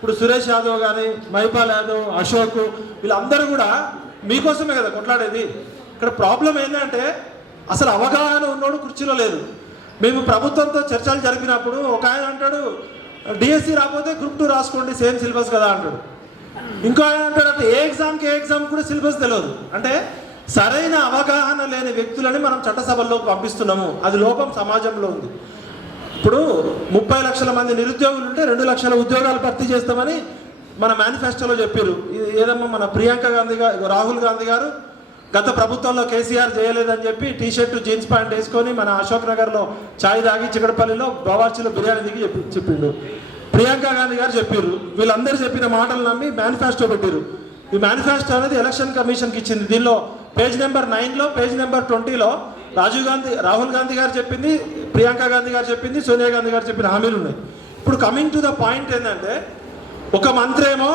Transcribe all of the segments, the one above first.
ఇప్పుడు సురేష్ యాదవ్ కానీ మైపాల్ యాదవ్ అశోక్ వీళ్ళందరూ కూడా మీకోసమే కదా కొట్లాడేది. ఇక్కడ ప్రాబ్లం ఏంటంటే అసలు అవగాహన ఉన్నోడు కుర్చీలో లేదు. మేము ప్రభుత్వంతో చర్చలు జరిపినప్పుడు ఒక ఆయన అంటాడు డిఎస్సి రాకపోతే గ్రూప్ టూ రాసుకోండి సేమ్ సిలబస్ కదా అంటాడు. ఇంకో ఆయన అంటాడు అంటే ఏ ఎగ్జామ్కి ఏ ఎగ్జామ్ కూడా సిలబస్ తెలియదు అంటే సరైన అవగాహన లేని వ్యక్తులని మనం చట్టసభల్లోకి పంపిస్తున్నాము. అది లోపం సమాజంలో ఉంది. ఇప్పుడు ముప్పై లక్షల మంది నిరుద్యోగులు ఉంటే రెండు లక్షల ఉద్యోగాలు భర్తీ చేస్తామని మన మేనిఫెస్టోలో చెప్పారు. ఇది ఏదమ్మా మన ప్రియాంక గాంధీ గారు రాహుల్ గాంధీ గారు గత ప్రభుత్వంలో కేసీఆర్ చేయలేదని చెప్పి టీ షర్ట్ జీన్స్ ప్యాంట్ వేసుకొని మన అశోక్ నగర్లో ఛాయ్ తాగి చికడపల్లిలో బవార్చిలో బిర్యానీ దిగి చెప్పి చెప్పిండు. ప్రియాంక గాంధీ గారు చెప్పారు. వీళ్ళందరూ చెప్పిన మాటలు నమ్మి మేనిఫెస్టో పెట్టారు. ఈ మేనిఫెస్టో అనేది ఎలక్షన్ కమిషన్కి ఇచ్చింది. దీనిలో పేజ్ నెంబర్ నైన్లో పేజ్ నెంబర్ ట్వంటీలో రాజీవ్ గాంధీ రాహుల్ గాంధీ గారు చెప్పింది ప్రియాంక గాంధీ గారు చెప్పింది సోనియా గాంధీ గారు చెప్పిన హామీలు ఉన్నాయి. ఇప్పుడు కమింగ్ టు ద పాయింట్ ఏంటంటే ఒక మంత్రి ఏమో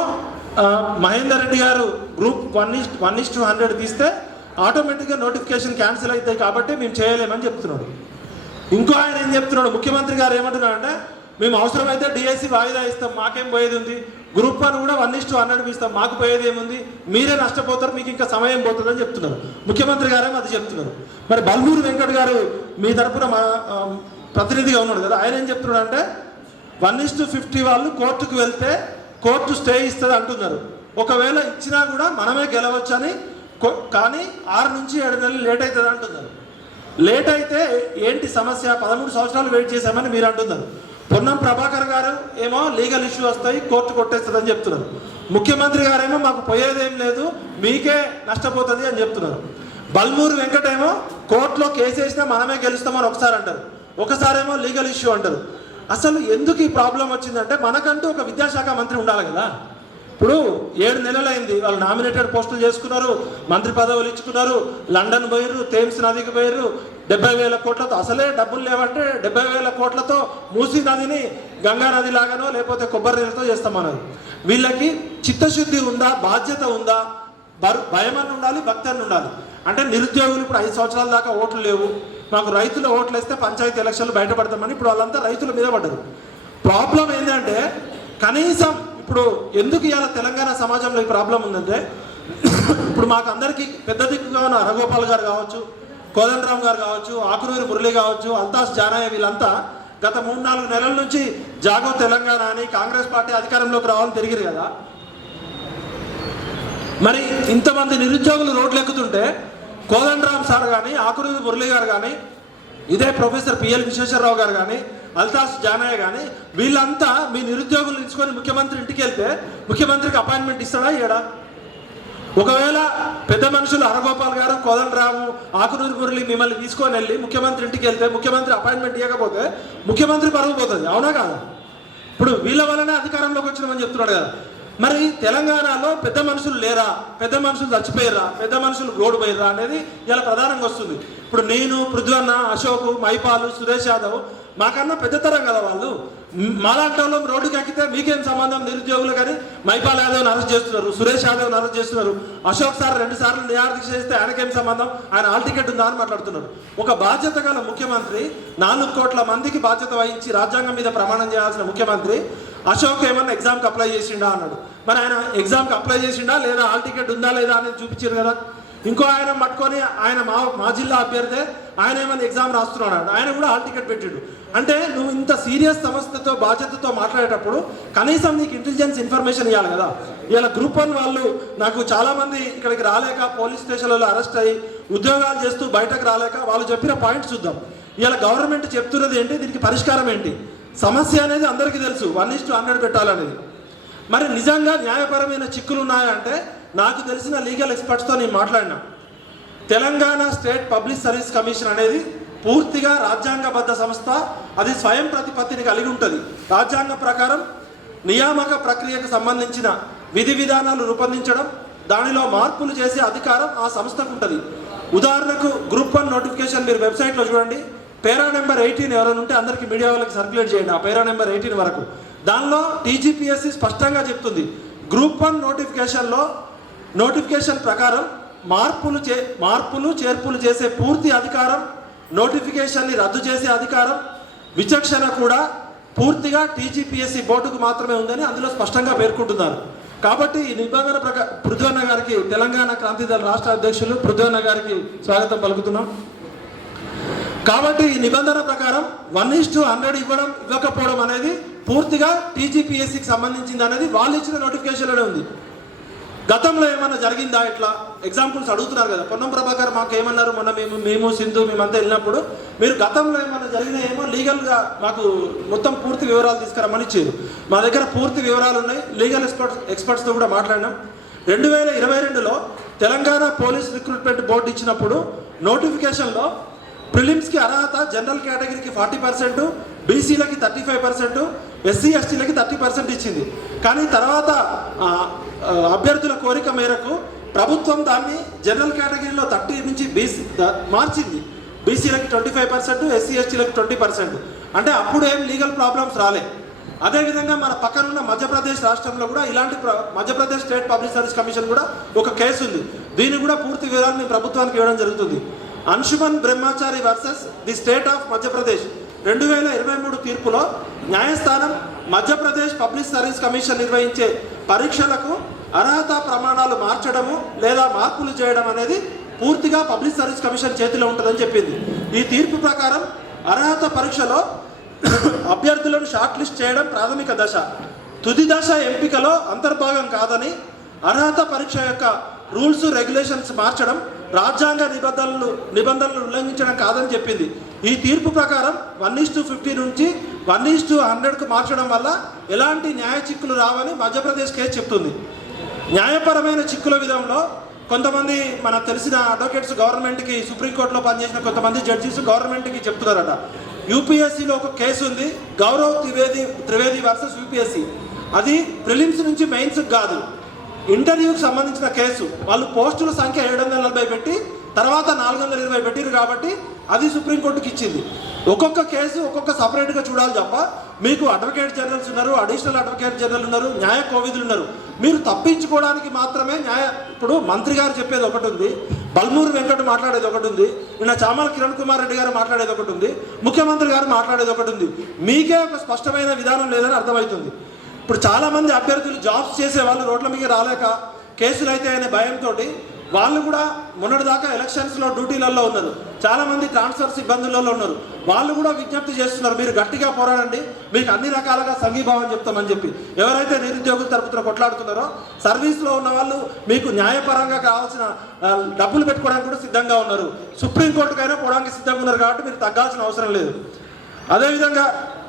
Mahender Reddy garu group one is one is to hundred తీస్తే ఆటోమేటిక్గా నోటిఫికేషన్ క్యాన్సిల్ అవుతాయి కాబట్టి మేము చేయలేమని చెప్తున్నాడు. ఇంకో ఆయన ఏం చెప్తున్నాడు? ముఖ్యమంత్రి గారు ఏమంటున్నాడు అంటే మేము అవసరమైతే డిఎస్సి వాయిదా ఇస్తాం మాకేం పోయేది ఉంది? గ్రూప్ వన్ కూడా వన్ ఇస్టు హండ్రెడ్ ఇస్తాం మాకు పోయేది ఏముంది? మీరే నష్టపోతారు మీకు ఇంకా సమయం పోతుందని చెప్తున్నారు. ముఖ్యమంత్రి గారేమో అది చెప్తున్నారు. మరి బల్మూరు వెంకట్ గారు మీ తరపున మా ప్రతినిధిగా ఉన్నాడు కదా ఆయన ఏం చెప్తున్నాడు అంటే వన్ ఇస్టు ఫిఫ్టీ వాళ్ళు కోర్టుకు వెళ్తే కోర్టు స్టే ఇస్తుంది అంటున్నారు. ఒకవేళ ఇచ్చినా కూడా మనమే గెలవచ్చని కో- కానీ ఆరు నుంచి ఏడు నెలలు లేట్ అవుతుంది అంటున్నారు. లేట్ అయితే ఏంటి సమస్య? పదమూడు సంవత్సరాలు వెయిట్ చేశామని మీరు అంటున్నారు. పొన్నం ప్రభాకర్ గారు ఏమో లీగల్ ఇష్యూ వస్తాయి కోర్టు కొట్టేస్తుందని చెప్తున్నారు. ముఖ్యమంత్రి గారేమో మాకు పోయేదేం లేదు మీకే నష్టపోతుంది అని చెప్తున్నారు. బల్మూరు వెంకటేమో కోర్టులో కేసు వేసినా మనమే గెలుస్తామని ఒకసారి అంటారు. ఒకసారేమో లీగల్ ఇష్యూ అంటారు. అసలు ఎందుకు ఈ ప్రాబ్లం వచ్చిందంటే మనకంటూ ఒక విద్యాశాఖ మంత్రి ఉండాలి కదా. ఇప్పుడు ఏడు నెలలైంది. వాళ్ళు నామినేటెడ్ పోస్టులు చేసుకున్నారు మంత్రి పదవులు ఇచ్చుకున్నారు లండన్ పోయారు థేమ్స్ నదికి పోయారు డెబ్బై వేల కోట్లతో. అసలే డబ్బులు లేవంటే డెబ్బై వేల కోట్లతో మూసీ నదిని గంగా నది లాగానో లేకపోతే కొబ్బరి నీళ్ళతో చేస్తామన్నారు వీళ్ళకి చిత్తశుద్ధి ఉందా బాధ్యత ఉందా? బరు భయం అని ఉండాలి భక్తి అని ఉండాలి. అంటే నిరుద్యోగులు ఇప్పుడు ఐదు సంవత్సరాల దాకా ఓట్లు లేవు. మాకు రైతులు ఓట్లు వేస్తే పంచాయతీ ఎలక్షన్లు బయటపడతామని ఇప్పుడు వాళ్ళంతా రైతుల మీద పడ్డారు. ప్రాబ్లం ఏంటంటే కనీసం ఇప్పుడు ఎందుకు ఇవాళ తెలంగాణ సమాజంలో ఈ ప్రాబ్లం ఉందంటే ఇప్పుడు మాకు అందరికీ పెద్ద దిక్కుగా ఉన్న హరగోపాల్ గారు కావచ్చు కోదండరామ్ గారు కావచ్చు ఆకునూరి మురళి కావచ్చు అల్తాస్ జానయ్య వీళ్ళంతా గత మూడు నాలుగు నెలల నుంచి జాగో తెలంగాణ అని కాంగ్రెస్ పార్టీ అధికారంలోకి రావాలని తిరిగిరు కదా. మరి ఇంతమంది నిరుద్యోగులు రోడ్లు ఎక్కుతుంటే కోదండరామ్ సార్ కానీ ఆకునూరి మురళి గారు కానీ ఇదే ప్రొఫెసర్ పిఎల్ విశ్వేశ్వరరావు గారు కానీ అల్తాస్ జానయ్య కానీ వీళ్ళంతా మీ నిరుద్యోగులు ఇచ్చుకొని ముఖ్యమంత్రి ఇంటికి వెళ్తే ముఖ్యమంత్రికి అపాయింట్మెంట్ ఇస్తాడా ఇయ్యడా? ఒకవేళ పెద్ద మనుషులు హరగోపాల్ గారు కోదండరాము ఆకునూరు మురళి మిమ్మల్ని తీసుకొని వెళ్ళి ముఖ్యమంత్రి ఇంటికి వెళ్తే ముఖ్యమంత్రి అపాయింట్మెంట్ ఇవ్వకపోతే ముఖ్యమంత్రి పరుగు పోతుంది అవునా కాదు? ఇప్పుడు వీళ్ళ వల్లనే అధికారంలోకి వచ్చినామని చెప్తున్నాడు కదా. మరి తెలంగాణలో పెద్ద మనుషులు లేరా? పెద్ద మనుషులు చచ్చిపోయారా పెద్ద మనుషులు రోడ్డు పోయిరా అనేది ఇలా ప్రధానంగా వస్తుంది. ఇప్పుడు నేను పృథ్వన్న అశోక్ మైపాలు సురేష్ యాదవ్ మాకన్నా పెద్ద తరం కదా వాళ్ళు. మాలాంటి వాళ్ళం రోడ్డుకి ఎక్కితే మీకేం సంబంధం? నిరుద్యోగులు కానీ మైపాల్ యాదవ్ని అరెస్ట్ చేస్తున్నారు సురేష్ యాదవ్ని అరెస్ట్ చేస్తున్నారు. అశోక్ సార్ రెండు సార్లు నిరాదీక్ష చేస్తే ఆయనకేం సంబంధం? ఆయన ఆల్ టికెట్ ఉందా అని మాట్లాడుతున్నారు. ఒక బాధ్యత గల ముఖ్యమంత్రి నాలుగు కోట్ల మందికి బాధ్యత వహించి రాజ్యాంగం మీద ప్రమాణం చేయాల్సిన ముఖ్యమంత్రి అశోక్ ఏమన్నా ఎగ్జామ్కి అప్లై చేసిండా అన్నాడు. మరి ఆయన ఎగ్జామ్కి అప్లై చేసిండా లేదా ఆల్ టికెట్ ఉందా లేదా అనేది చూపించారు కదా. ఇంకో ఆయన పట్టుకొని ఆయన మా మా జిల్లా అభ్యర్థి ఆయన ఏమైనా ఎగ్జామ్ రాస్తున్నాడు ఆయన కూడా హాల్ టికెట్ పెట్టిండు. అంటే నువ్వు ఇంత సీరియస్ సమస్యతో బాధ్యతతో మాట్లాడేటప్పుడు కనీసం నీకు ఇంటెలిజెన్స్ ఇన్ఫర్మేషన్ ఇవ్వాలి కదా. ఇలా గ్రూప్ వన్ వాళ్ళు నాకు చాలామంది ఇక్కడికి రాలేక పోలీస్ స్టేషన్లలో అరెస్ట్ అయ్యి ఉద్యోగాలు చేస్తూ బయటకు రాలేక వాళ్ళు చెప్పిన పాయింట్ చూద్దాం. ఇలా గవర్నమెంట్ చెప్తున్నది ఏంటి? దీనికి పరిష్కారం ఏంటి? సమస్య అనేది అందరికీ తెలుసు. వన్ ఇస్ హండ్రెడ్ పెట్టాలనేది. మరి నిజంగా న్యాయపరమైన చిక్కులు ఉన్నాయంటే నాకు తెలిసిన లీగల్ ఎక్స్పర్ట్స్తో నేను మాట్లాడినా. Telangana state public service commission అనేది పూర్తిగా రాజ్యాంగబద్ధ సంస్థ అది స్వయం ప్రతిపత్తిని కలిగి ఉంటుంది. రాజ్యాంగం ప్రకారం నియామక ప్రక్రియకు సంబంధించిన విధి విధానాలు రూపొందించడం దానిలో మార్పులు చేసే అధికారం ఆ సంస్థకు ఉంటుంది. ఉదాహరణకు గ్రూప్ వన్ నోటిఫికేషన్ మీరు వెబ్సైట్లో చూడండి. పేరా నెంబర్ ఎయిటీన్ ఎవరైనా ఉంటే అందరికీ మీడియా వాళ్ళకి సర్క్యులేట్ చేయండి ఆ పేరా నెంబర్ ఎయిటీన్ వరకు. దానిలో టీజీపీఎస్సీ స్పష్టంగా చెప్తుంది. గ్రూప్ వన్ నోటిఫికేషన్లో నోటిఫికేషన్ ప్రకారం మార్పులు చే మార్పులు చేర్పులు చేసే పూర్తి అధికారం నోటిఫికేషన్ని రద్దు చేసే అధికారం విచక్షణ కూడా పూర్తిగా టీజీపీఎస్సీ బోర్డుకు మాత్రమే ఉందని అందులో స్పష్టంగా పేర్కొంటున్నారు. కాబట్టి ఈ నిబంధన ప్రకారం పృథ్వన్న గారికి తెలంగాణ క్రాంతిదళ రాష్ట్ర అధ్యక్షులు పృథ్వన్న గారికి స్వాగతం పలుకుతున్నాం. కాబట్టి ఈ నిబంధన ప్రకారం వన్ ఈస్ టు హండ్రెడ్ ఇవ్వడం ఇవ్వకపోవడం అనేది పూర్తిగా టీజీపీఎస్సికి సంబంధించింది అనేది వాళ్ళు ఇచ్చిన నోటిఫికేషన్లోనే ఉంది. గతంలో ఏమన్నా జరిగిందా ఇట్లా? ఎగ్జాంపుల్స్ అడుగుతున్నారు కదా. పొన్నం ప్రభాకర్ మాకు ఏమన్నారు మొన్న మేము మేము సింధు మేమంతా వెళ్ళినప్పుడు మీరు గతంలో ఏమన్నా జరిగినాయేమో లీగల్గా మాకు మొత్తం పూర్తి వివరాలు తీసుకురమ్మని ఇచ్చారు. మా దగ్గర పూర్తి వివరాలు ఉన్నాయి. లీగల్ ఎక్స్పర్ట్స్ ఎక్స్పర్ట్స్తో కూడా మాట్లాడినాం. రెండు వేల ఇరవై రెండులో తెలంగాణ పోలీస్ రిక్రూట్మెంట్ బోర్డు ఇచ్చినప్పుడు నోటిఫికేషన్లో ప్రిలిమ్స్కి అర్హత జనరల్ కేటగిరీకి ఫార్టీ పర్సెంట్ బీసీలకి థర్టీ ఫైవ్ పర్సెంట్ ఎస్సీ ఎస్టీలకి థర్టీ పర్సెంట్ ఇచ్చింది. కానీ తర్వాత అభ్యర్థుల కోరిక మేరకు ప్రభుత్వం దాన్ని జనరల్ కేటగిరీలో థర్టీ నుంచి బీసీ మార్చింది. బీసీలకి ట్వంటీ ఫైవ్ పర్సెంట్ ఎస్సీ ఎస్టీలకు ట్వంటీ పర్సెంట్ అంటే అప్పుడు ఏం లీగల్ ప్రాబ్లమ్స్ రాలే. అదేవిధంగా మన పక్కనున్న మధ్యప్రదేశ్ రాష్ట్రంలో కూడా ఇలాంటి ప్ర- Madhya Pradesh state public service commission కూడా ఒక కేసు ఉంది దీన్ని కూడా పూర్తి వివరాలు మేము ప్రభుత్వానికి ఇవ్వడం జరుగుతుంది. Anshuman Brahmachari versus the state of Madhya Pradesh. రెండు వేల ఇరవై మూడు తీర్పులో న్యాయస్థానం మధ్యప్రదేశ్ పబ్లిక్ సర్వీస్ కమిషన్ నిర్వహించే పరీక్షలకు అర్హత ప్రమాణాలు మార్చడము లేదా మార్పులు చేయడం అనేది పూర్తిగా పబ్లిక్ సర్వీస్ కమిషన్ చేతిలో ఉంటుందని చెప్పింది. ఈ తీర్పు ప్రకారం అర్హత పరీక్షలో అభ్యర్థులను షార్ట్ లిస్ట్ చేయడం ప్రాథమిక దశ. తుది దశ ఎంపికలో అంతర్భాగం కాదని అర్హత పరీక్ష యొక్క రూల్స్ రెగ్యులేషన్స్ మార్చడం రాజ్యాంగ నిబంధనలు నిబంధనలు ఉల్లంఘించడం కాదని చెప్పింది. ఈ తీర్పు ప్రకారం వన్ ఈస్ టు ఫిఫ్టీ నుంచి వన్ ఈస్ టు హండ్రెడ్కు మార్చడం వల్ల ఎలాంటి న్యాయ చిక్కులు రావని మధ్యప్రదేశ్ కేసు చెప్తుంది. న్యాయపరమైన చిక్కుల విధంలో కొంతమంది మనకు తెలిసిన అడ్వకేట్స్ గవర్నమెంట్కి సుప్రీంకోర్టులో పనిచేసిన కొంతమంది జడ్జీస్ గవర్నమెంట్కి చెప్తున్నారట. యూపీఎస్సీలో ఒక కేసు ఉంది గౌరవ్ త్రివేది త్రివేది వర్సెస్ యూపీఎస్సీ. అది ప్రిలిమ్స్ నుంచి మెయిన్స్ కాదు. ఇంటర్వ్యూకి సంబంధించిన కేసు. వాళ్ళు పోస్టుల సంఖ్య ఏడు వందల నలభై పెట్టి తర్వాత నాలుగు వందల ఇరవై పెట్టిరు కాబట్టి అది సుప్రీంకోర్టుకి ఇచ్చింది. ఒక్కొక్క కేసు ఒక్కొక్క సపరేట్గా చూడాలి తప్ప మీకు అడ్వకేట్ జనరల్స్ ఉన్నారు అడిషనల్ అడ్వకేట్ జనరల్ ఉన్నారు న్యాయ కోవిదులు ఉన్నారు. మీరు తప్పించుకోవడానికి మాత్రమే న్యాయ ఇప్పుడు మంత్రి గారు చెప్పేది ఒకటి ఉంది బల్మూరు వెంకట మాట్లాడేది ఒకటి ఉంది నిన్న చామల కిరణ్ కుమార్ రెడ్డి గారు మాట్లాడేది ఒకటి ఉంది ముఖ్యమంత్రి గారు మాట్లాడేది ఒకటి ఉంది. మీకే ఒక స్పష్టమైన విధానం లేదని అర్థమవుతుంది. ఇప్పుడు చాలా మంది అభ్యర్థులు జాబ్స్ చేసే వాళ్ళు రోడ్ల మీద రాలేక కేసులు అయితే అనే భయంతో వాళ్ళు కూడా మొన్నటిదాకా ఎలక్షన్స్లో డ్యూటీలలో ఉన్నారు. చాలామంది ట్రాన్స్ఫర్ ట్రాన్స్ఫర్స్ ఇబ్బందులలో ఉన్నారు. వాళ్ళు కూడా విజ్ఞప్తి చేస్తున్నారు మీరు గట్టిగా పోరాడండి. మీకు అన్ని రకాలుగా సంఘీభావం చెప్తామని చెప్పి. ఎవరైతే నిరుద్యోగుల తరపున కొట్లాడుతున్నారో సర్వీస్లో ఉన్న వాళ్ళు మీకు న్యాయపరంగా కావాల్సిన డబ్బులు పెట్టుకోవడానికి కూడా సిద్ధంగా ఉన్నారు. సుప్రీంకోర్టుకైనా పోవడానికి సిద్ధంగా ఉన్నారు కాబట్టి మీరు తగ్గాల్సిన అవసరం లేదు. అదేవిధంగా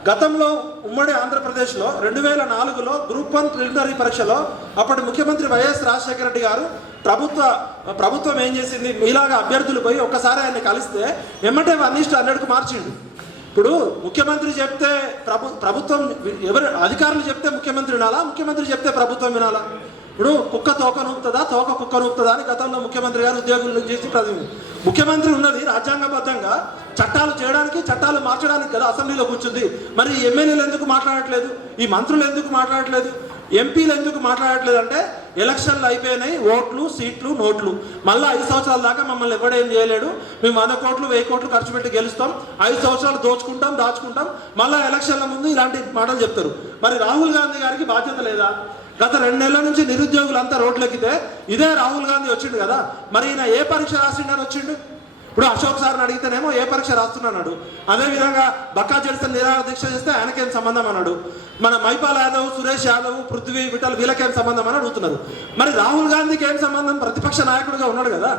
గతంలో ఉమ్మడి ఆంధ్రప్రదేశ్లో రెండు వేల నాలుగులో గ్రూప్ వన్ ప్రిలిమినరీ పరీక్షలో అప్పటి ముఖ్యమంత్రి వైఎస్ రాజశేఖర రెడ్డి గారు ప్రభుత్వ ప్రభుత్వం ఏం చేసింది? మీలాగా అభ్యర్థులు పోయి ఒక్కసారి ఆయన్ని కలిస్తే వెమ్మటే వన్ ఇస్ట్ హండ్రెడ్కు మార్చిండు. ఇప్పుడు ముఖ్యమంత్రి చెప్తే ప్రభు ప్రభుత్వం ఎవరు అధికారులు చెప్తే ముఖ్యమంత్రి వినాలా? ముఖ్యమంత్రి చెప్తే ప్రభుత్వం వినాలా? ఇప్పుడు కుక్క తోక నూపుతుందా? తోక కుక్క నూపుతుందా అని గతంలో ముఖ్యమంత్రి గారు ఉద్యోగులను చేసి ప్రతి ముఖ్యమంత్రి ఉన్నది రాజ్యాంగబద్ధంగా చట్టాలు చేయడానికి చట్టాలు మార్చడానికి కదా అసెంబ్లీలో కూర్చుంది. మరి ఎమ్మెల్యేలు ఎందుకు మాట్లాడట్లేదు? ఈ మంత్రులు ఎందుకు మాట్లాడట్లేదు? ఎంపీలు ఎందుకు మాట్లాడట్లేదు అంటే ఎలక్షన్లు అయిపోయినాయి. ఓట్లు సీట్లు నోట్లు. మళ్ళీ ఐదు సంవత్సరాల దాకా మమ్మల్ని ఎవడేం చేయలేడు. మేము వంద కోట్లు వెయ్యి కోట్లు ఖర్చు పెట్టి గెలుస్తాం. ఐదు సంవత్సరాలు దోచుకుంటాం దాచుకుంటాం. మళ్ళీ ఎలక్షన్ల ముందు ఇలాంటి మాటలు చెప్తారు. మరి రాహుల్ గాంధీ గారికి బాధ్యత లేదా? గత రెండు నెలల నుంచి నిరుద్యోగులు అంతా రోడ్లెక్కితే ఇదే రాహుల్ గాంధీ వచ్చిండు కదా. మరి ఈయన ఏ పరీక్ష రాసిండని వచ్చిండు? ఇప్పుడు అశోక్ సార్ని అడిగితేనేమో ఏ పరీక్ష రాస్తున్నాడు? అదేవిధంగా బక్కా జడిసన్ నిరాహార దీక్ష చేస్తే ఆయనకేం సంబంధం అన్నాడు? మన మైపాల్ యాదవ్ సురేష్ యాదవ్ పృథ్వీ విఠల్ వీళ్ళకేం సంబంధం అని అడుగుతున్నారు. మరి రాహుల్ గాంధీకి ఏం సంబంధం? ప్రతిపక్ష నాయకుడిగా ఉన్నాడు కదా.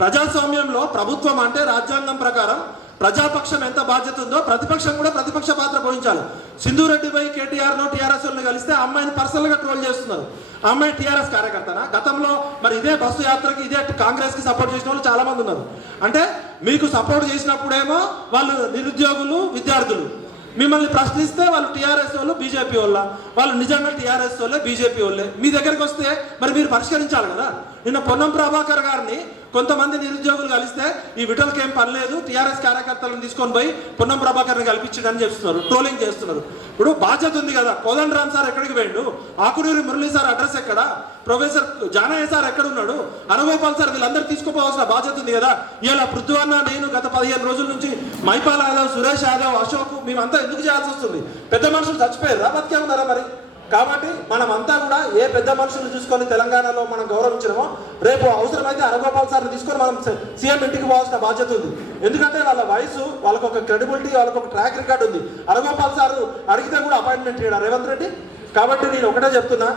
ప్రజాస్వామ్యంలో ప్రభుత్వం అంటే రాజ్యాంగం ప్రకారం ప్రజాపక్షం ఎంత బాధ్యత ఉందో ప్రతిపక్షం కూడా ప్రతిపక్ష పాత్ర పోషించాలి. సింధూరెడ్డి కేటీఆర్ను కేటీఆర్ టీఆర్ఎస్ వాళ్ళని కలిస్తే అమ్మాయిని పర్సనల్గా ట్రోల్ చేస్తున్నారు. ఆ అమ్మాయి టీఆర్ఎస్ కార్యకర్తనా? గతంలో మరి ఇదే బస్సు యాత్రకి ఇదే కాంగ్రెస్కి సపోర్ట్ చేసిన వాళ్ళు చాలామంది ఉన్నారు. అంటే మీకు సపోర్ట్ చేసినప్పుడేమో వాళ్ళు నిరుద్యోగులు విద్యార్థులు. మిమ్మల్ని ప్రశ్నిస్తే వాళ్ళు టీఆర్ఎస్ వాళ్ళు బీజేపీ వాళ్ళ. వాళ్ళు నిజంగా టీఆర్ఎస్ వాళ్ళే బీజేపీ వాళ్ళే. మీ దగ్గరికి వస్తే మరి మీరు పరిష్కరించాలి కదా? నిన్న పొన్నం ప్రభాకర్ గారిని కొంతమంది నిరుద్యోగులు కలిస్తే ఈ విటల్కి ఏం పని లేదు టీఆర్ఎస్ కార్యకర్తలను తీసుకొని పోయి పొన్నం ప్రభాకర్ని కల్పించడని చెప్తున్నారు ట్రోలింగ్ చేస్తున్నారు. ఇప్పుడు బాధ్యత ఉంది కదా కోదండ రామ్ సార్ ఎక్కడికి పోయిండు? ఆకుడూరి మురళీ సార్ అడ్రస్ ఎక్కడ? ప్రొఫెసర్ జానయ్య సార్ ఎక్కడున్నాడు? అనుగోపాల్ సార్ వీళ్ళందరూ తీసుకుపోవాల్సిన బాధ్యత ఉంది కదా. ఇలా పృథ్వన్న నేను గత పదిహేను రోజుల నుంచి మైపాల్ యాదవ్ సురేష్ యాదవ్ అశోక్ మేమంతా ఎందుకు చేయాల్సి వస్తుంది? పెద్ద మనుషులు చచ్చిపోయారా? బతికే ఉన్నారా మరి? కాబట్టి మనమంతా కూడా ఏ పెద్ద మనుషులు చూసుకొని తెలంగాణలో మనం గౌరవించినామో రేపు అవసరమైతే అరగోపాల్ సార్ని తీసుకొని మనం సీఎం ఇంటికి పోవాల్సిన బాధ్యత ఉంది. ఎందుకంటే వాళ్ళ వయసు వాళ్ళకు ఒక క్రెడిబిలిటీ వాళ్ళకు ఒక ట్రాక్ రికార్డ్ ఉంది. అరగోపాల్ సార్ అడిగితే కూడా అపాయింట్మెంట్ ఇవ్వడా రేవంత్ రెడ్డి? కాబట్టి నేను ఒకటే చెప్తున్నా.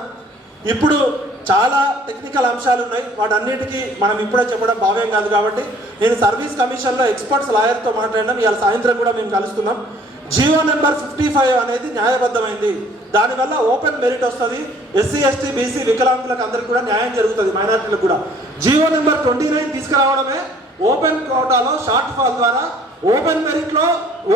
ఇప్పుడు చాలా టెక్నికల్ అంశాలు ఉన్నాయి. వాటన్నిటికీ మనం ఇప్పుడే చెప్పడం భావ్యం కాదు కాబట్టి నేను సర్వీస్ కమిషన్లో ఎక్స్పర్ట్స్ లాయర్తో మాట్లాడడం ఇవాళ సాయంత్రం కూడా మేము కలుస్తున్నాం. జియో నెంబర్ ఫిఫ్టీ ఫైవ్ అనేది న్యాయబద్ధమైంది. దానివల్ల ఓపెన్ మెరిట్ వస్తుంది. ఎస్సీ ఎస్టీ బీసీ వికలాంగులకు అందరికి కూడా న్యాయం జరుగుతుంది మైనార్టీలకు కూడా. జియో నెంబర్ ట్వంటీ నైన్ తీసుకురావడమే ఓపెన్ కోటాలో షార్ట్ ఫాల్ ద్వారా ఓపెన్ మెరిట్లో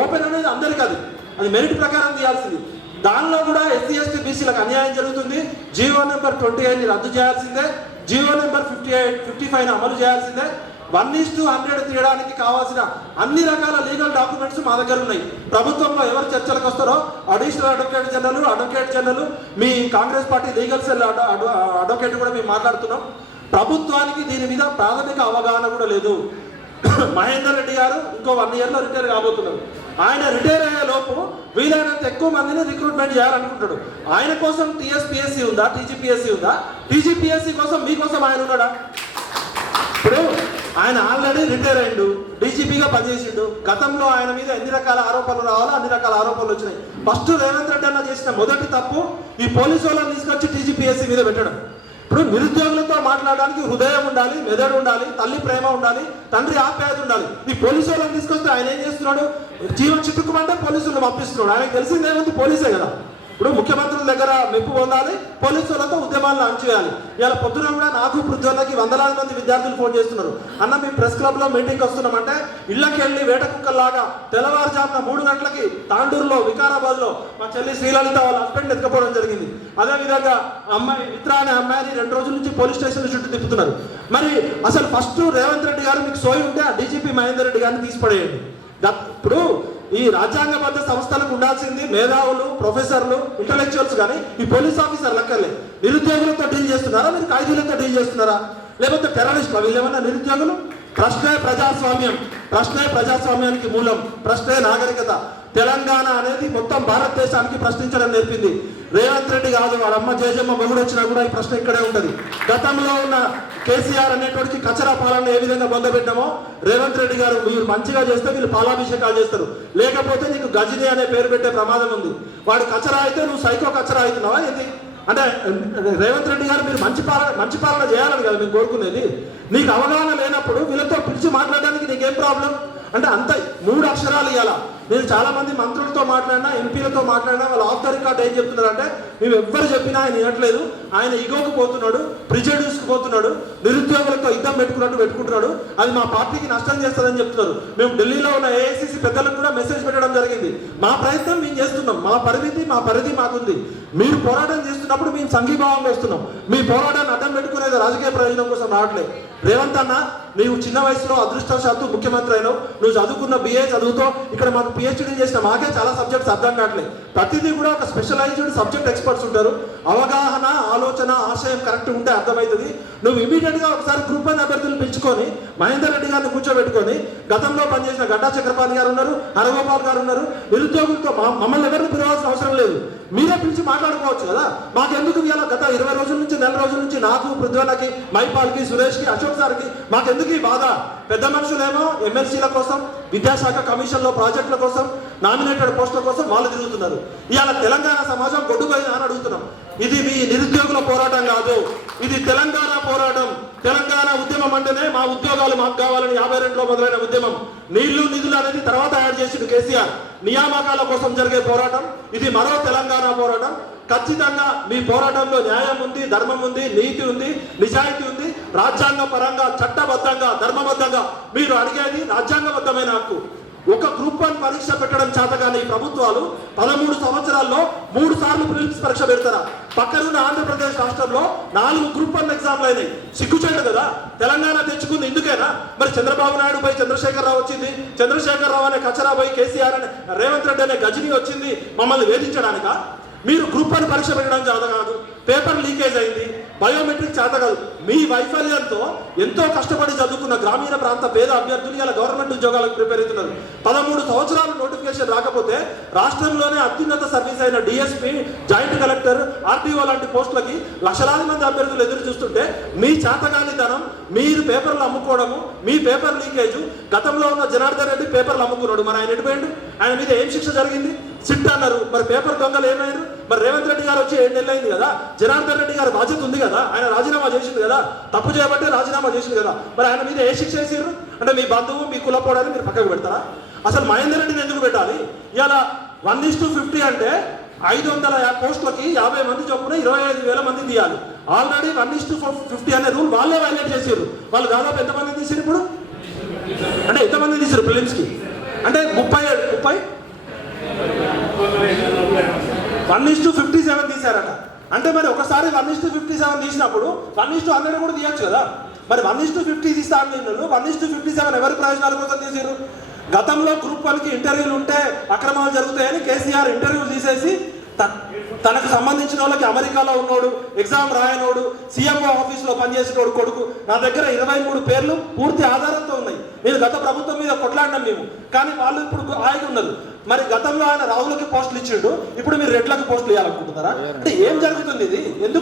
ఓపెన్ అనేది అందరికీ అది. అది మెరిట్ ప్రకారం తీయాల్సింది. దానిలో కూడా ఎస్సీ ఎస్టీ బీసీలకు అన్యాయం జరుగుతుంది. జియో నెంబర్ ట్వంటీ ఎయిట్ రద్దు చేయాల్సిందే. GO number fifty eight fifty five అమలు చేయాల్సిందే. వన్ ఈస్ టు హండ్రెడ్ తీయడానికి కావాల్సిన అన్ని రకాల లీగల్ డాక్యుమెంట్స్ మా దగ్గర ఉన్నాయి. ప్రభుత్వంలో ఎవరు చర్చలకు వస్తారో additional advocate general advocate general మీ Congress party legal cell advocate కూడా మేము మాట్లాడుతున్నాం. ప్రభుత్వానికి దీని మీద ప్రాథమిక అవగాహన కూడా లేదు. మహేందర్ రెడ్డి గారు ఇంకో వన్ ఇయర్లో రిటైర్ కాబోతున్నారు. ఆయన రిటైర్ అయ్యే లోపు వీలైనంత ఎక్కువ మందిని రిక్రూట్మెంట్ చేయాలనుకుంటాడు. ఆయన కోసం టీఎస్పిఎస్సి ఉందా? టీజీపీఎస్సి ఉందా? టీజీపీఎస్సి కోసం మీకోసం ఆయన ఉన్నాడా? ఆయన ఆల్రెడీ రిటైర్ అయిండు డీజీపీగా పనిచేసిండు. గతంలో ఆయన మీద ఎన్ని రకాల ఆరోపణలు రావాలో అన్ని రకాల ఆరోపణలు వచ్చినాయి. ఫస్ట్ రేవంత్ రెడ్డి అన్న చేసిన మొదటి తప్పు ఈ పోలీసు వాళ్ళని తీసుకొచ్చి టీజీపీఎస్సీ మీద పెట్టడం. ఇప్పుడు నిరుద్యోగులతో మాట్లాడడానికి హృదయం ఉండాలి మెదడు ఉండాలి తల్లి ప్రేమ ఉండాలి తండ్రి ఆప్యాయత ఉండాలి. ఈ పోలీసు వాళ్ళని తీసుకొస్తే ఆయన ఏం చేస్తున్నాడు? జీవన చిట్టుకుమంటే పోలీసులను పంపిస్తున్నాడు. ఆయనకు తెలిసిందేముంది పోలీసే కదా. ఇప్పుడు ముఖ్యమంత్రుల దగ్గర మెప్పు పొందాలి పోలీసులతో ఉద్యమాలను అణచేయాలి ఇలా పొద్దున కూడా నాకు పృథ్వీలకి వందలాది మంది విద్యార్థులు ఫోన్ చేస్తున్నారు. అన్న మీ ప్రెస్ క్లబ్లో మీటింగ్కి మీటింగ్ వస్తున్నామంటే ఇళ్ళకి వెళ్ళి వేట కుక్కల్లాగా తెల్లవారుజామున మూడు గంటలకి తాండూరులో వికారాబాద్లో మా చెల్లి శ్రీలలిత వాళ్ళ హస్బెండ్ ఎత్తుకపోవడం జరిగింది. అదేవిధంగా అమ్మాయి మిత్ర అనే అమ్మాయిని రెండు రోజుల నుంచి పోలీస్ స్టేషన్ చుట్టూ తిప్పుతున్నారు. మరి అసలు ఫస్ట్ రేవంత్ రెడ్డి గారు మీకు సోయి ఉంటే ఆ డీజీపీ మహేందర్ రెడ్డి గారిని తీసిపడేయండి. ఇప్పుడు ఈ రాజ్యాంగబద్ధ సంస్థలకు ఉండాల్సింది మేధావులు ప్రొఫెసర్లు ఇంటలెక్చువల్స్ కానీ ఈ పోలీస్ ఆఫీసర్లు అక్కర్లే నిరుద్యోగులతో డీల్ చేస్తున్నారా? మీరు ఖైదీలతో డీల్ చేస్తున్నారా? లేకపోతే టెర్రరిస్టులు వీళ్ళేమన్నా నిరుద్యోగులు? ప్రశ్నే ప్రజాస్వామ్యం. ప్రశ్నే ప్రజాస్వామ్యానికి మూలం. ప్రశ్నే నాగరికత. తెలంగాణ అనేది మొత్తం భారతదేశానికి ప్రశ్నించడం నేర్పింది. రేవంత్ రెడ్డి కాదు వాళ్ళ అమ్మ జయజమ్మ మొగుడు వచ్చినా కూడా ఈ ప్రశ్న ఇక్కడే ఉంటుంది. గతంలో ఉన్న కేసీఆర్ అనేటువంటి కచరా పాలన ఏ విధంగా పొందబెట్టామో రేవంత్ రెడ్డి గారు మీరు మంచిగా చేస్తే వీళ్ళు పాలాభిషేకాలు చేస్తారు. లేకపోతే నీకు గజిని అనే పేరు పెట్టే ప్రమాదం ఉంది. వాడు కచరా అయితే నువ్వు సైకో కచరా అవుతున్నావా ఏంది అంటే రేవంత్ రెడ్డి గారు మీరు మంచి పాలన మంచి పాలన చేయాలని కదా మేము కోరుకునేది. నీకు అవగాహన లేనప్పుడు వీళ్ళతో పిలిచి మాట్లాడడానికి నీకేం ప్రాబ్లం? అంటే అంత మూడు అక్షరాలు ఇవ్వాలా నేను చాలా మంది మంత్రులతో మాట్లాడినా ఎంపీలతో మాట్లాడినా వాళ్ళు ఆఫ్ ద రికార్డ్ ఏం చెప్తున్నారంటే మేము ఎవ్వరు చెప్పినా ఆయన వినట్లేదు. ఆయన ఇగోకు పోతున్నాడు ప్రిజడ్యూస్కి పోతున్నాడు నిరుద్యోగులతో యుద్ధం పెట్టుకున్నట్టు పెట్టుకుంటున్నాడు. అది మా పార్టీకి నష్టం చేస్తుందని చెప్తున్నారు. మేము ఢిల్లీలో ఉన్న ఏఐసిసి పెద్దలకు కూడా మెసేజ్ పెట్టడం జరిగింది. మా ప్రయత్నం మేము చేస్తున్నాం. మా పరిమితి మా పరిధి మాకుంది. మీరు పోరాటం చేస్తున్నప్పుడు మేము సంఘీభావంగా వస్తున్నాం. మీ పోరాటాన్ని అడ్డం పెట్టుకునేది రాజకీయ ప్రయోజనం కోసం రావట్లేదు రేవంత్ అన్న నీవు చిన్న వయసులో అదృష్టవశాత్తు ముఖ్యమంత్రి అయినావు. నువ్వు చదువుకున్న బిఏ చదువుతో ఇక్కడ మాకు పిహెచ్డీ చేసిన మాకే చాలా సబ్జెక్ట్స్ అర్థం కావట్లేదు ప్రతిదీ కూడా ఒక స్పెషలైజ్డ్ సబ్జెక్ట్ ఎక్స్పర్ట్స్ ఉంటారు. అవగాహన ఆలోచన ఆశయం కరెక్ట్ ఉంటే అర్థమవుతుంది. నువ్వు ఇమీడియట్గా ఒకసారి గ్రూప్ వన్ అభ్యర్థులు పిలుచుకొని మహేందర్ రెడ్డి గారిని కూర్చోబెట్టుకొని గతంలో పనిచేసిన గడ్డా చక్రపాణి గారు ఉన్నారు హరగోపాల్ గారు ఉన్నారు నిరుద్యోగులతో మమ్మల్ని ఎవరిని పిలవాల్సిన అవసరం లేదు. మీరే పిలిచి మాట్లాడుకోవచ్చు కదా. మాకెందుకు ఇవాళ గత ఇరవై రోజుల నుంచి నెల రోజుల నుంచి నాకు పృథ్వలకి మైపాల్కి సురేష్కి అశోక్ సార్కి మాకెందుకు ఈ బాధ? పెద్ద మనుషులేమో ఎమ్మెల్సీల కోసం విద్యాశాఖ కమిషన్లో ప్రాజెక్టుల కోసం నామినేటెడ్ పోస్టుల కోసం వాళ్ళు తిరుగుతున్నారు. ఇవాళ తెలంగాణ సమాజం గొడ్డుపోయింది అని అడుగుతున్నాం. ఇది మీ నిరుద్యోగుల పోరాటం కాదు. ఇది తెలంగాణ పోరాటం. తెలంగాణ ఉద్యమం అంటేనే మా ఉద్యోగాలు మాకు కావాలని యాభై రెండులో మొదలైన ఉద్యమం. నీళ్ళు నిధులు అనేది తర్వాత యాడ్ చేసిండు కేసీఆర్. నియామకాల కోసం జరిగే పోరాటం. ఇది మరో తెలంగాణ పోరాటం. ఖచ్చితంగా మీ పోరాటంలో న్యాయం ఉంది ధర్మం ఉంది నీతి ఉంది నిజాయితీ ఉంది. రాజ్యాంగ పరంగా చట్టబద్ధంగా ధర్మబద్ధంగా మీరు అడిగేది రాజ్యాంగబద్ధమైన హక్కు. ఒక గ్రూప్ వన్ పరీక్ష పెట్టడం చేతగాని ఈ ప్రభుత్వాలు పదమూడు సంవత్సరాల్లో మూడు సార్లు ప్రిలిమ్స్ పరీక్ష పెడతారా? పక్కనున్న ఆంధ్రప్రదేశ్ రాష్ట్రంలో నాలుగు గ్రూప్ వన్ ఎగ్జామ్లు అయినాయి. సిగ్గుచేటు కదా? తెలంగాణ తెచ్చుకుంది ఎందుకైనా మరి చంద్రబాబు నాయుడు పై చంద్రశేఖరరావు వచ్చింది. చంద్రశేఖరరావు అనే కచరాపై కేసీఆర్ అనే రేవంత్ రెడ్డి అనే గజిని వచ్చింది. మమ్మల్ని వేధించడానికా? మీరు గ్రూప్ అని పరీక్ష పెట్టడం చేత కాదు పేపర్ లీకేజ్ అయింది బయోమెట్రిక్ చేత కాదు. మీ వైఫల్యంతో ఎంతో కష్టపడి చదువుకున్న గ్రామీణ ప్రాంత పేద అభ్యర్థులు ఇలా గవర్నమెంట్ ఉద్యోగాలకు ప్రిపేర్ అవుతున్నారు. పదమూడు సంవత్సరాలు నోటిఫికేషన్ రాకపోతే రాష్ట్రంలోనే అత్యున్నత సర్వీస్ అయిన డిఎస్పీ జాయింట్ కలెక్టర్ ఆర్టీఓ లాంటి పోస్టులకి లక్షలాది మంది అభ్యర్థులు ఎదురు చూస్తుంటే మీ చేతగానితనం మీరు పేపర్లు అమ్ముకోవడము మీ పేపర్ లీకేజ్ గతంలో ఉన్న జనార్దన్ రెడ్డి పేపర్లు అమ్ముకున్నాడు. మరి ఆయన ఎడిపోయాడు ఆయన మీద ఏం శిక్ష జరిగింది? సిట్ అన్నారు. మరి పేపర్ దొంగలు ఏమైనారు మరి రేవంత్ రెడ్డి గారు వచ్చి ఏడు నెలలు అయింది కదా? జనార్దన్ రెడ్డి గారు బాధ్యత ఉంది కదా? ఆయన రాజీనామా చేసింది కదా? తప్పు చేయబట్టే రాజీనామా చేసింది కదా? మరి ఆయన మీద ఏ శిక్ష వేసారు అంటే మీ బంధువు మీ కులపోవడానికి మీరు పక్కకు పెడతారా? అసలు మహేందర్ రెడ్డిని ఎందుకు పెట్టాలి? ఇలా వన్ ఇస్ టు ఫిఫ్టీ అంటే ఐదు వందల పోస్టులకి యాభై మంది చొప్పున ఇరవై ఐదు వేల మంది తీయాలి. Already one is to fifty అనే రూల్ వాళ్ళే వైలేట్ చేసారు వాళ్ళు దాదాపు ఎంతమంది తీసారు ఇప్పుడు? అంటే ఎంతమంది తీసారు ఫిలిమ్స్కి? అంటే ముప్పై ముప్పై one is to fifty seven తీశారట. అంటే మరి ఒకసారి one is to fifty seven తీసినప్పుడు వన్ ఇస్ టు హండ్రెడ్ కూడా తీయచ్చు కదా. మరి వన్ ఇస్ టు ఫిఫ్టీ తీస్తా అని one is to fifty seven ఎవరి ప్రయోజనాల కోసం తీసారు గతంలో గ్రూప్ వన్కి ఇంటర్వ్యూలు ఉంటే అక్రమాలు జరుగుతాయని కేసీఆర్ ఇంటర్వ్యూలు తీసేసి త- తనకు సంబంధించిన వాళ్ళకి అమెరికాలో ఉన్నోడు ఎగ్జామ్ రాయనోడు సీఎంఓ ఆఫీస్లో పనిచేసేటోడు కొడుకు. నా దగ్గర ఇరవై మూడు పేర్లు పూర్తి ఆధారంతో ఉన్నాయి. మీరు గత ప్రభుత్వం మీద కొట్లాడినాం మేము. కానీ వాళ్ళు ఇప్పుడు ఆయన ఉన్నారు మరి గతంలో ఆయన రాహులకి పోస్టులు ఇచ్చిండు. ఇప్పుడు మీరు రెడ్లకి పోస్టులు ఇవ్వాలనుకుంటున్నారా అంటే ఏం జరుగుతుంది ఇది? ఎందుకు